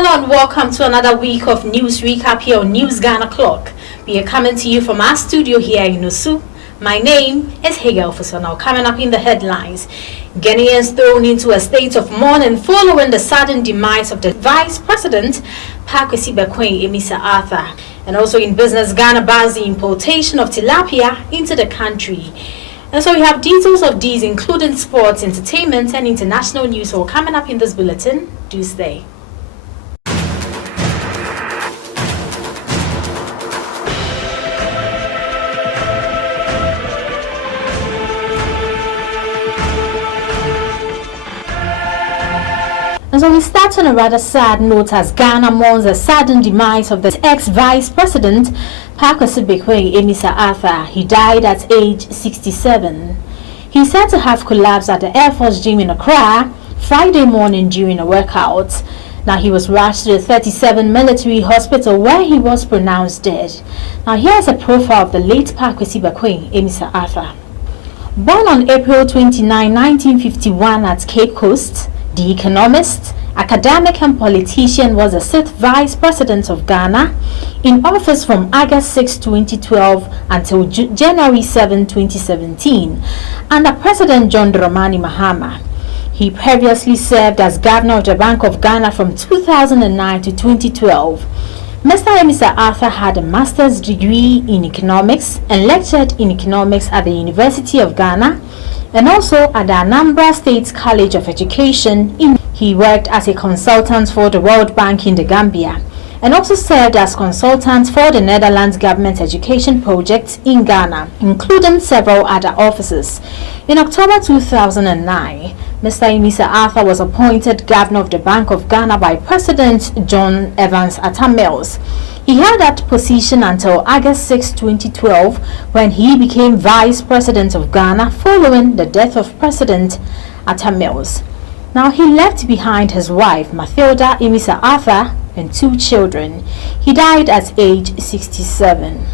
Hello and welcome to another week of News Recap here on News Ghana Clock. We are coming to you from our studio here in Osu. My name is Hegel Fusonal. Coming up in the headlines, Ghanaians thrown into a state of mourning following the sudden demise of the Vice President, Pakwesi Bekwai Emisa Arthur. And also in business, Ghana bans the importation of tilapia into the country. And so we have details of these, including sports, entertainment, and international news, all coming up in this bulletin. Do stay. And so we start on a rather sad note as Ghana mourns the sudden demise of the ex-Vice President, Pakwesi Bekwai Emisa Arthur. He died at age 67. He is said to have collapsed at the Air Force Gym in Accra Friday morning during a workout. Now he was rushed to the 37 military hospital where he was pronounced dead. Now here's a profile of the late Pakwesi Bekwai Emisa Arthur. Born on April 29, 1951 at Cape Coast, the economist, academic and politician was the 6th Vice President of Ghana in office from August 6, 2012 until January 7, 2017 under President John Dramani Mahama. He previously served as Governor of the Bank of Ghana from 2009 to 2012. Mr. Emisa Arthur had a master's degree in economics and lectured in economics at the University of Ghana and also at the Anambra State College of Education. He worked as a consultant for the World Bank in the Gambia and also served as consultant for the Netherlands Government Education Project in Ghana, including several other offices. In October 2009, Mr. Emisa Arthur was appointed Governor of the Bank of Ghana by President John Evans Atta Mills. He held that position until August 6, 2012, when he became Vice President of Ghana following the death of President Atta Mills. Now, he left behind his wife, Mathilda Emisa Arthur, and 2 children. He died at age 67.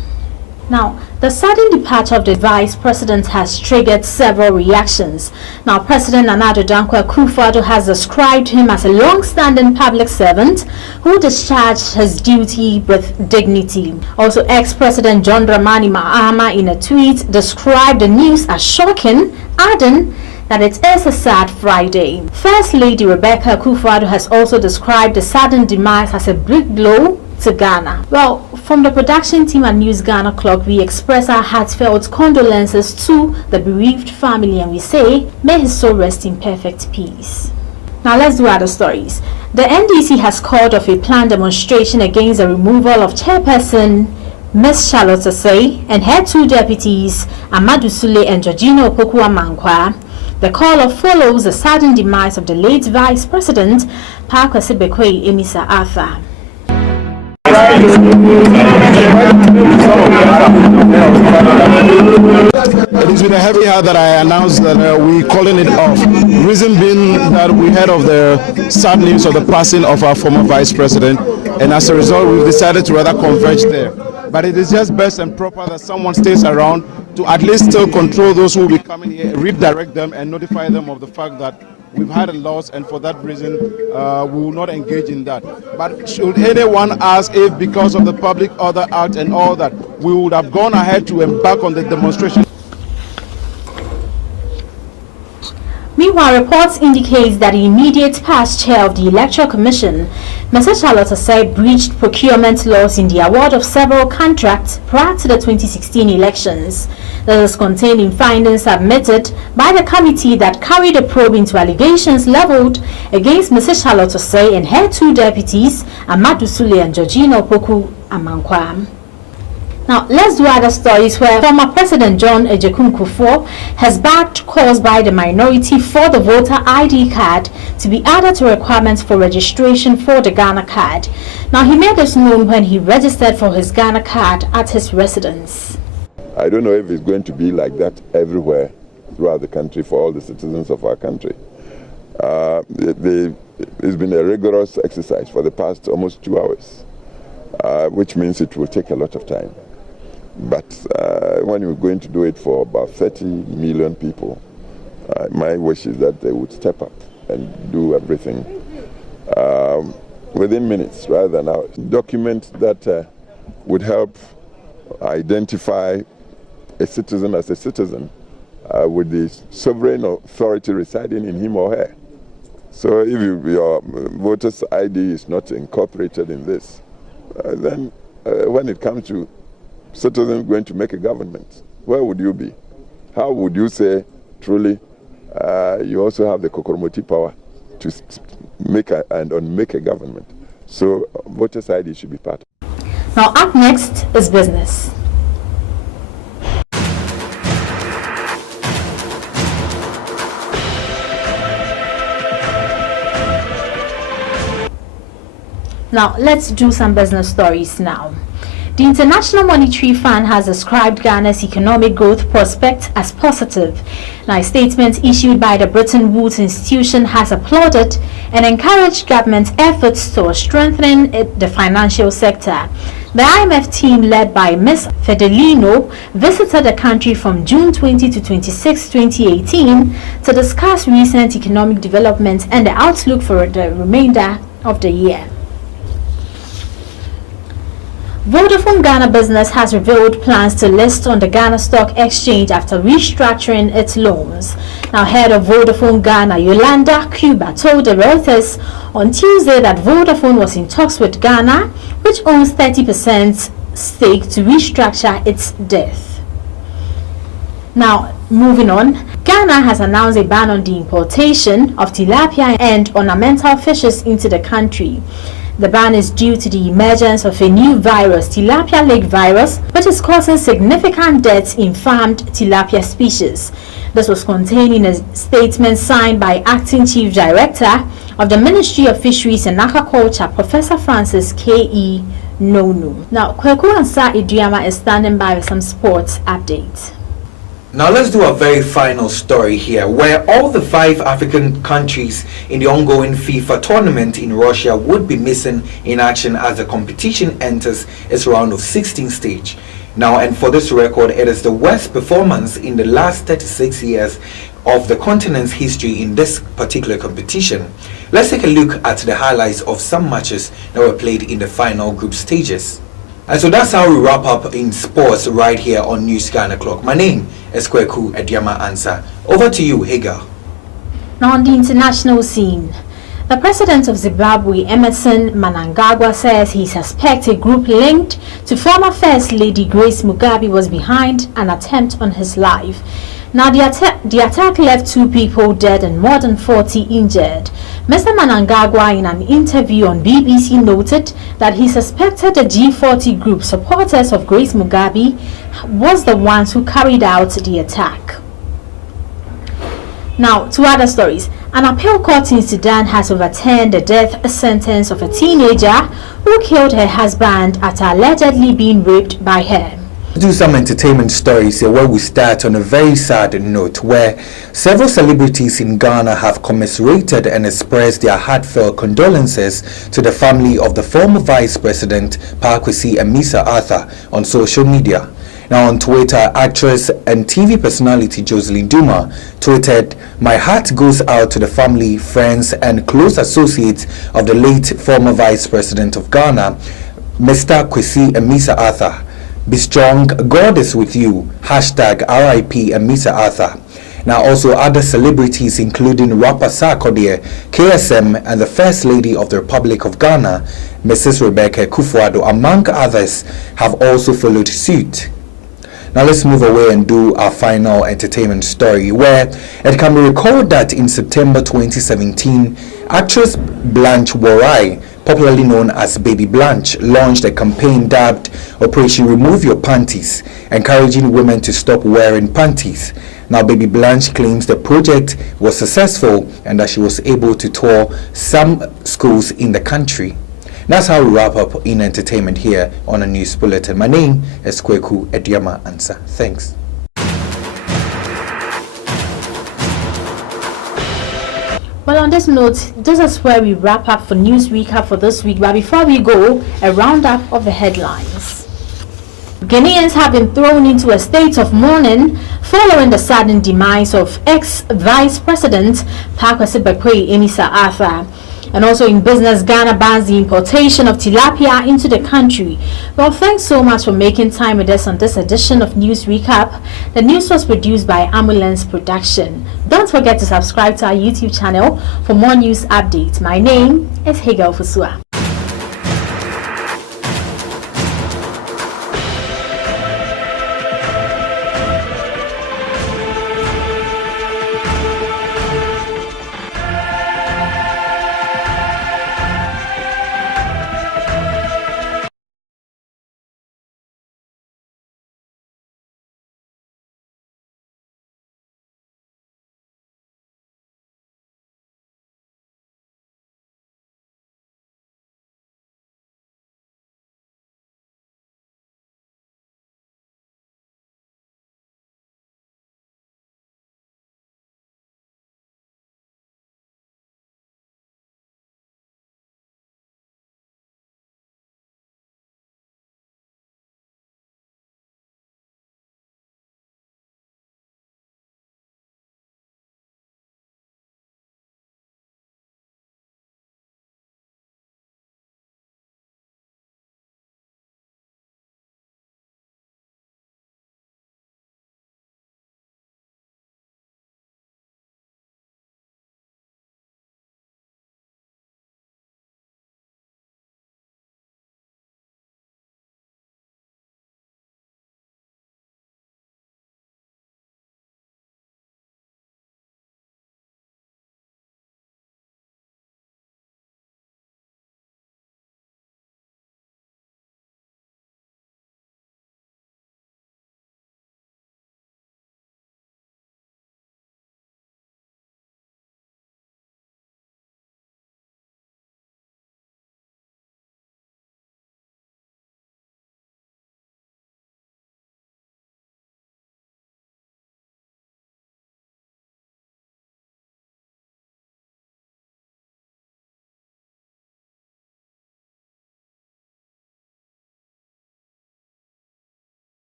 Now, the sudden departure of the Vice President has triggered several reactions. Now, President Nana Addo Dankwa Akufo-Addo has described him as a long-standing public servant who discharged his duty with dignity. Also, ex-President John Dramani Mahama in a tweet described the news as shocking, adding that it is a sad Friday. First Lady Rebecca Akufo-Addo has also described the sudden demise as a big blow to Ghana. Well, from the production team at News Ghana Clock, we express our heartfelt condolences to the bereaved family and we say, may his soul rest in perfect peace. Now let's do other stories. The NDC has called off a planned demonstration against the removal of chairperson Ms. Charlotte Osei and her 2 deputies, Amadou Sule and Georgina Opoku-Amankwa. The call-off follows the sudden demise of the late Vice President, Pakwesi Bekwai Emisa Arthur. It has been a heavy heart that I announced that we're calling it off. Reason being that we heard of the sad news of the passing of our former Vice President, and as a result, we've decided to rather converge there. But it is just best and proper that someone stays around to at least still control those who will be coming here, redirect them and notify them of the fact that we've had a loss, and for that reason we will not engage in that. But should anyone ask if because of the Public Order Act and all that, we would have gone ahead to embark on the demonstration? Meanwhile, reports indicate that the immediate past chair of the Electoral Commission, Mr. Charlotte Osei, breached procurement laws in the award of several contracts prior to the 2016 elections. This is contained in findings submitted by the committee that carried a probe into allegations leveled against Mrs. Charlotte Osei and her 2 deputies, Amadou Sule and Georgina Opoku-Amankwa. Now, let's do other stories where former President John Ejekun Kufuor has backed calls by the minority for the voter ID card to be added to requirements for registration for the Ghana card. Now, he made this known when he registered for his Ghana card at his residence. I don't know if it's going to be like that everywhere throughout the country for all the citizens of our country. It's been a rigorous exercise for the past almost 2 hours, which means it will take a lot of time. But when you're going to do it for about 30 million people, my wish is that they would step up and do everything. within minutes rather than hours. Document that would help identify a citizen as a citizen with the sovereign authority residing in him or her. So if your voter's ID is not incorporated in this, then when it comes to citizens going to make a government, where would you be? How would you say, truly, you also have the kokoromoti power to make and unmake a government? So voter's ID should be part of it. Now up next is business. Now, let's do some business stories now. The International Monetary Fund has described Ghana's economic growth prospects as positive. Now, a statement issued by the Bretton Woods Institution has applauded and encouraged government efforts towards strengthening the financial sector. The IMF team, led by Ms. Fedelino, visited the country from June 20 to 26, 2018 to discuss recent economic developments and the outlook for the remainder of the year. Vodafone Ghana Business has revealed plans to list on the Ghana Stock Exchange after restructuring its loans. Now, head of Vodafone Ghana, Yolanda Cuba, told the Reuters on Tuesday that Vodafone was in talks with Ghana, which owns 30% stake, to restructure its debt. Now, moving on, Ghana has announced a ban on the importation of tilapia and ornamental fishes into the country. The ban is due to the emergence of a new virus, tilapia lake virus, which is causing significant deaths in farmed tilapia species. This was contained in a statement signed by Acting Chief Director of the Ministry of Fisheries and Aquaculture, Professor Francis K.E. Nonu. Now, Kweku Ansa Idiama is standing by with some sports updates. Now let's do a very final story here, where all the 5 African countries in the ongoing FIFA tournament in Russia would be missing in action as the competition enters its round of 16 stage. Now, and for this record, it is the worst performance in the last 36 years of the continent's history in this particular competition. Let's take a look at the highlights of some matches that were played in the final group stages. And so that's how we wrap up in sports right here on News Ghana Clock. My name is Kweku Ediama Ansa. Over to you, Hagar. Now, on the international scene, the president of Zimbabwe, Emerson Mnangagwa, says he suspects a group linked to former First Lady Grace Mugabe was behind an attempt on his life. Now, the attack left 2 people dead and more than 40 injured. Mr. Mnangagwa, in an interview on BBC, noted that he suspected the G40 group, supporters of Grace Mugabe, was the ones who carried out the attack. Now, to other stories. An appeal court in Sudan has overturned the death sentence of a teenager who killed her husband after allegedly being raped by her. Do some entertainment stories here, where we start on a very sad note, where several celebrities in Ghana have commiserated and expressed their heartfelt condolences to the family of the former Vice President Pakwesi Amisa Arthur on social media. Now, on Twitter, actress and TV personality Jocelyn Duma tweeted, "My heart goes out to the family, friends and close associates of the late former Vice President of Ghana, Mr. Kwesi Amisa Arthur. Be strong, God is with you. Hashtag RIP Amisa Arthur." Now, also other celebrities including rapper Sarkodie, KSM and the First Lady of the Republic of Ghana, Mrs. Rebecca Kufuado, among others, have also followed suit. Now let's move away and do our final entertainment story, where it can be recalled that in September 2017, actress Blanche Warai, popularly known as Baby Blanche, launched a campaign dubbed Operation Remove Your Panties, encouraging women to stop wearing panties. Now, Baby Blanche claims the project was successful and that she was able to tour some schools in the country. That's how we wrap up in entertainment here on a news bulletin. My name is Kweku Ediama Ansa. Thanks. Well, on this note, this is where we wrap up for News Recap for this week. But before we go, a roundup of the headlines. Ghanaians have been thrown into a state of mourning following the sudden demise of ex-Vice President Pakwesi Amisa Arthur. And also in business, Ghana bans the importation of tilapia into the country. Well, thanks so much for making time with us on this edition of News Recap. The news was produced by AMULENS Production. Don't forget to subscribe to our YouTube channel for more news updates. My name is Hegel Fusua.